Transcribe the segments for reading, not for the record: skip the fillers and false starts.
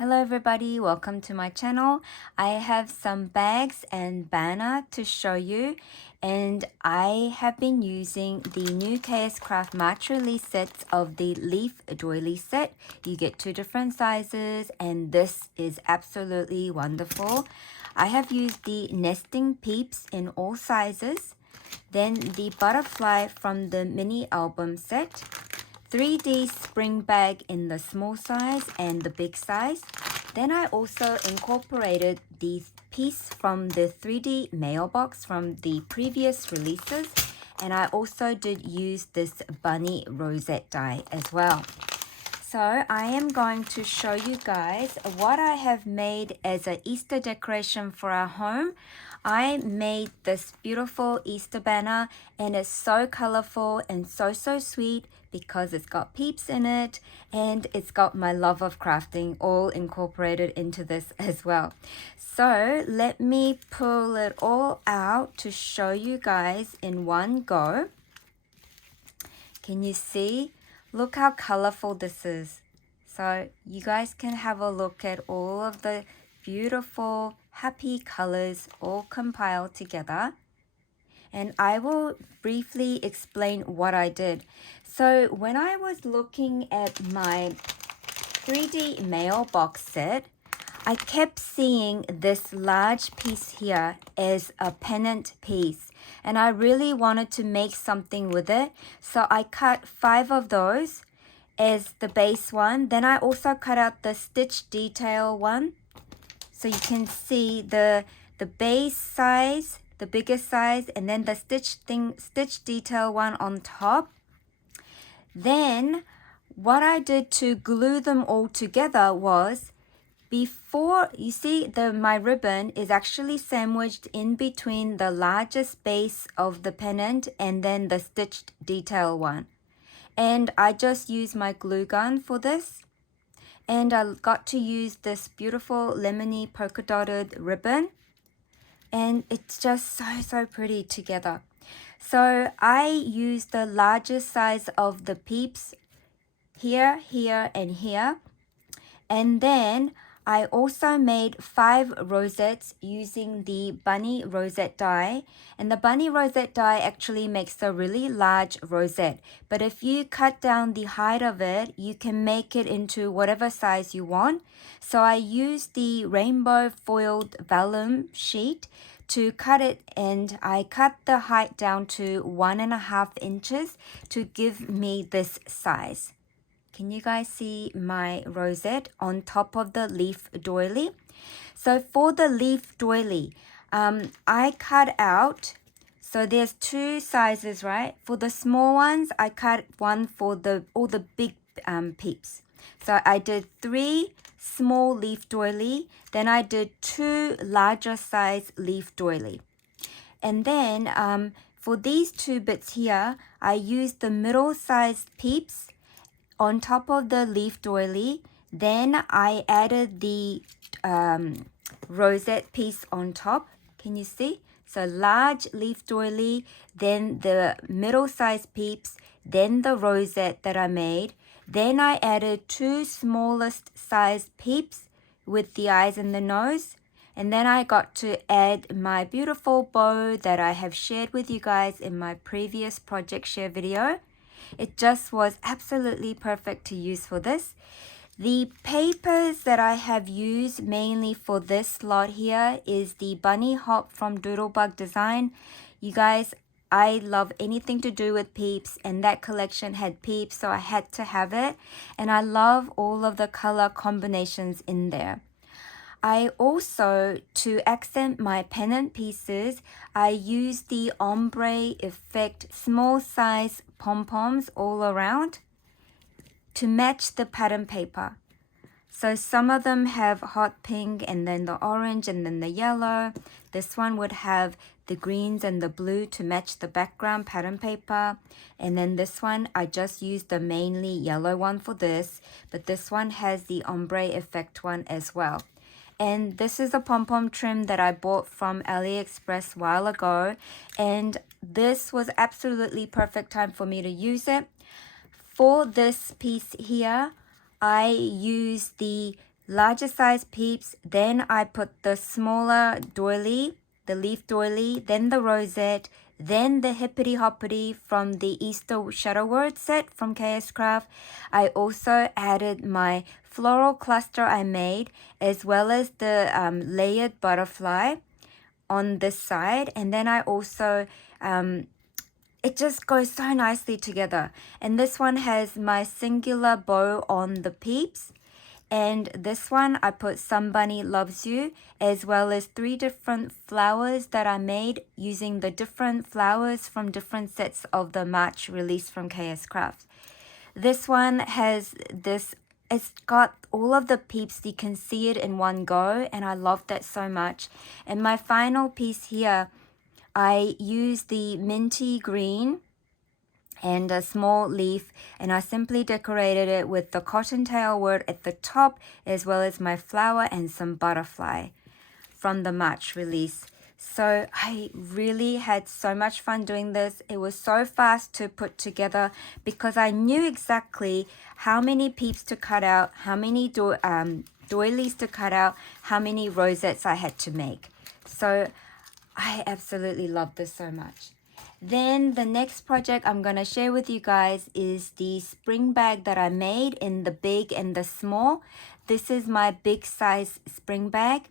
Hello everybody, welcome to my channel. I have some bags and banner to show you, and I have been using the new KSCRAFT March release sets of the leaf doily set. You get 2 different sizes and this is absolutely wonderful. I have used the nesting Peeps in all sizes, then the butterfly from the mini album set, 3D spring bag in the small size and the big size. Then I also incorporated the piece from the 3D mailbox from the previous releases, and I also did use this bunny rosette die as well. So I am going to show you guys what I have made as an Easter decoration for our home. I made this beautiful Easter banner and it's so colorful and so sweet because it's got Peeps in it and it's got my love of crafting all incorporated into this as well. So let me pull it all out to show you guys in one go. Can you see? Look how colorful this is. So you guys can have a look at all of the beautiful, happy colors all compiled together. And I will briefly explain what I did. So when I was looking at my 3D mailbox set, I kept seeing this large piece here as a pennant piece, and I really wanted to make something with it. So I cut 5 of those as the base one. Then I also cut out the stitch detail one. So you can see the base size, the biggest size, and then the stitch detail one on top. Then what I did to glue them all together was, before, you see my ribbon is actually sandwiched in between the largest base of the pennant and then the stitched detail one. And I just used my glue gun for this. And I got to use this beautiful lemony polka dotted ribbon. And it's just so pretty together. So I used the largest size of the Peeps here, here, and here. And then I also made 5 rosettes using the bunny rosette die. And the bunny rosette die actually makes a really large rosette. But if you cut down the height of it, you can make it into whatever size you want. So I used the rainbow foiled vellum sheet to cut it, and I cut the height down to 1.5 inches to give me this size. Can you guys see my rosette on top of the leaf doily? So for the leaf doily, I cut out, so there's 2 sizes, right? For the small ones, I cut one for all the big Peeps. So I did 3 small leaf doily, then I did 2 larger size leaf doily. And then for these 2 bits here, I used the middle sized Peeps on top of the leaf doily. Then I added the rosette piece on top. Can you see? So large leaf doily, then the middle size Peeps, then the rosette that I made. Then I added 2 smallest size Peeps with the eyes and the nose. And then I got to add my beautiful bow that I have shared with you guys in my previous project share video. It just was absolutely perfect to use for this. The papers that I have used mainly for this lot here is the Bunny Hop from Doodlebug Design. You guys, I love anything to do with Peeps, and that collection had Peeps, so I had to have it. And I love all of the color combinations in there. I also, to accent my pennant pieces, I used the Ombre effect small size pom-poms all around to match the pattern paper. So some of them have hot pink and then the orange and then the yellow. This one would have the greens and the blue to match the background pattern paper. And then this one, I just used the mainly yellow one for this, but this one has the ombre effect one as well. And this is a pom-pom trim that I bought from AliExpress a while ago. And this was absolutely perfect time for me to use it. For this piece here, I used the larger size Peeps, then I put the smaller doily, the leaf doily, then the rosette, then the hippity hoppity from the Easter shadow word set from KSCRAFT. I also added my floral cluster I made, as well as the layered butterfly on this side. And then I also it just goes so nicely together. And this one has my singular bow on the Peeps. And this one, I put Somebody Loves You, as well as 3 different flowers that I made using the different flowers from different sets of the March release from KSCRAFT. This one has this, it's got all of the Peeps, you can see it in one go, and I love that so much. And my final piece here, I used the minty green and a small leaf, and I simply decorated it with the cottontail word at the top, as well as my flower and some butterfly from the March release. So I really had so much fun doing this. It was so fast to put together because I knew exactly how many Peeps to cut out, how many doilies to cut out, how many rosettes I had to make. So I absolutely love this so much. Then the next project I'm going to share with you guys is the spring bag that I made in the big and the small. This is my big size spring bag.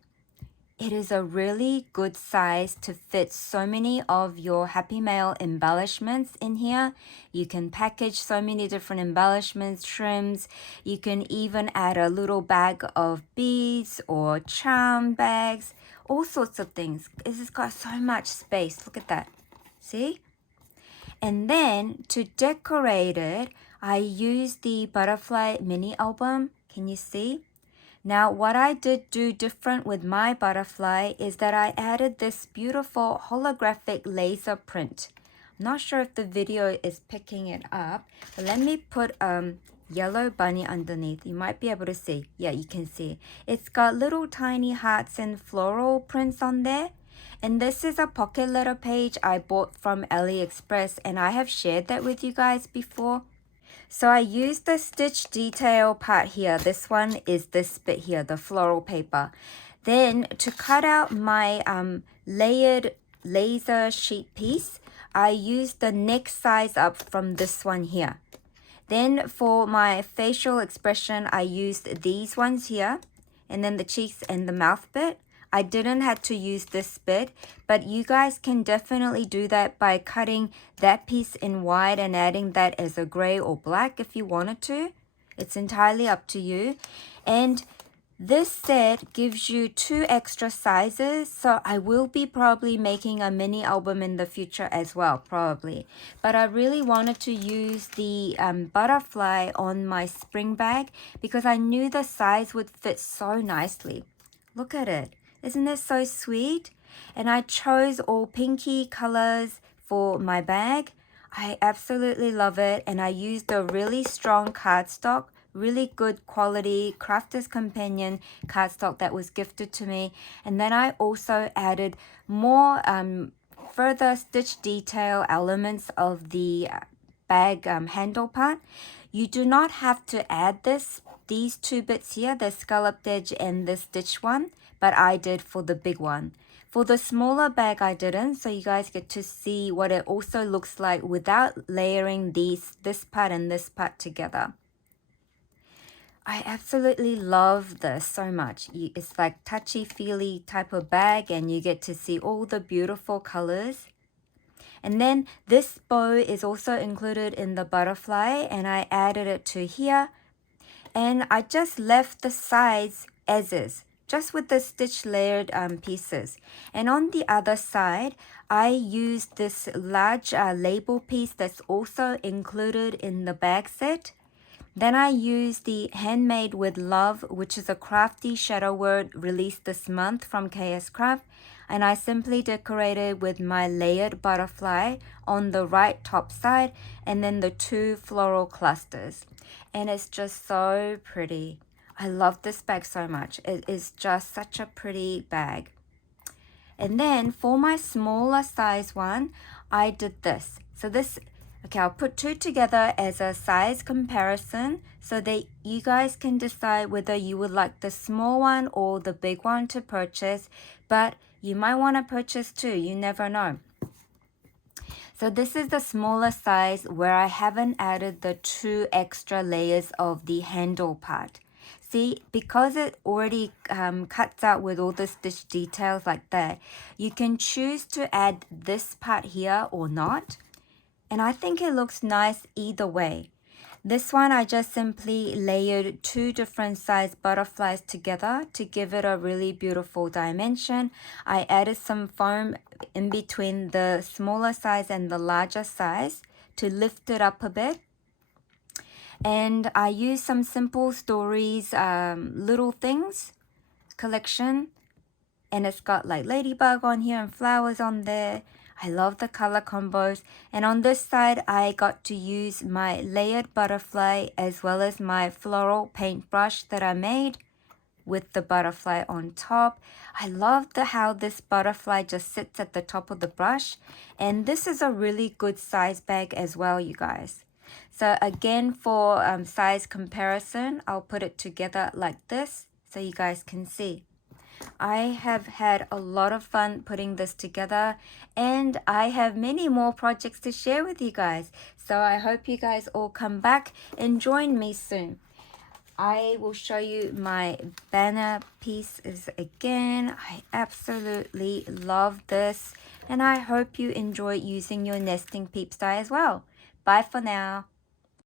It is a really good size to fit so many of your Happy Mail embellishments in here. You can package so many different embellishments, trims. You can even add a little bag of beads or charm bags, all sorts of things. This has got so much space. Look at that. See? And then to decorate it, I used the butterfly mini album. Can you see? Now, what I did do different with my butterfly is that I added this beautiful holographic laser print. I'm not sure if the video is picking it up, but let me put yellow bunny underneath. You might be able to see. Yeah, you can see. It's got little tiny hearts and floral prints on there. And this is a pocket letter page I bought from AliExpress, and I have shared that with you guys before. So I used the stitch detail part here. This one is this bit here, the floral paper. Then to cut out my layered laser sheet piece, I used the next size up from this one here. Then for my facial expression, I used these ones here, and then the cheeks and the mouth bit. I didn't have to use this bit, but you guys can definitely do that by cutting that piece in white and adding that as a gray or black if you wanted to. It's entirely up to you. And this set gives you 2 extra sizes, so I will be probably making a mini album in the future as well, probably. But I really wanted to use the butterfly on my spring bag because I knew the size would fit so nicely. Look at it. Isn't this so sweet? And I chose all pinky colors for my bag. I absolutely love it. And I used a really strong cardstock, really good quality Crafter's Companion cardstock that was gifted to me. And then I also added more further stitch detail elements of the bag handle part. You do not have to add these 2 bits here, the scalloped edge and the stitch one, but I did for the big one. For the smaller bag, I didn't, so you guys get to see what it also looks like without layering this part and this part together. I absolutely love this so much. It's like touchy-feely type of bag, and you get to see all the beautiful colors. And then this bow is also included in the butterfly, and I added it to here. And I just left the sides as is, just with the stitch layered pieces. And on the other side, I used this large label piece that's also included in the bag set. Then I used the Handmade with Love, which is a crafty shadow word released this month from KSCRAFT. And I simply decorated with my layered butterfly on the right top side and then the 2 floral clusters. And it's just so pretty. I love this bag so much. It is just such a pretty bag. And then for my smaller size one, I did this. So this Okay, I'll put two together as a size comparison so that you guys can decide whether you would like the small one or the big one to purchase, but you might want to purchase two, you never know. So this is the smaller size where I haven't added the 2 extra layers of the handle part. See, because it already cuts out with all the stitch details like that, you can choose to add this part here or not. And I think it looks nice either way. This one I just simply layered 2 different size butterflies together to give it a really beautiful dimension. I added some foam in between the smaller size and the larger size to lift it up a bit. And I used some Simple Stories little things collection. And it's got like Ladybug on here and flowers on there. I love the color combos. And on this side, I got to use my layered butterfly as well as my floral paintbrush that I made with the butterfly on top. I love how this butterfly just sits at the top of the brush. And this is a really good size bag as well, you guys. So again, for size comparison, I'll put it together like this so you guys can see. I have had a lot of fun putting this together, and I have many more projects to share with you guys. So I hope you guys all come back and join me soon. I will show you my banner pieces again. I absolutely love this, and I hope you enjoy using your nesting peeps die as well. Bye for now.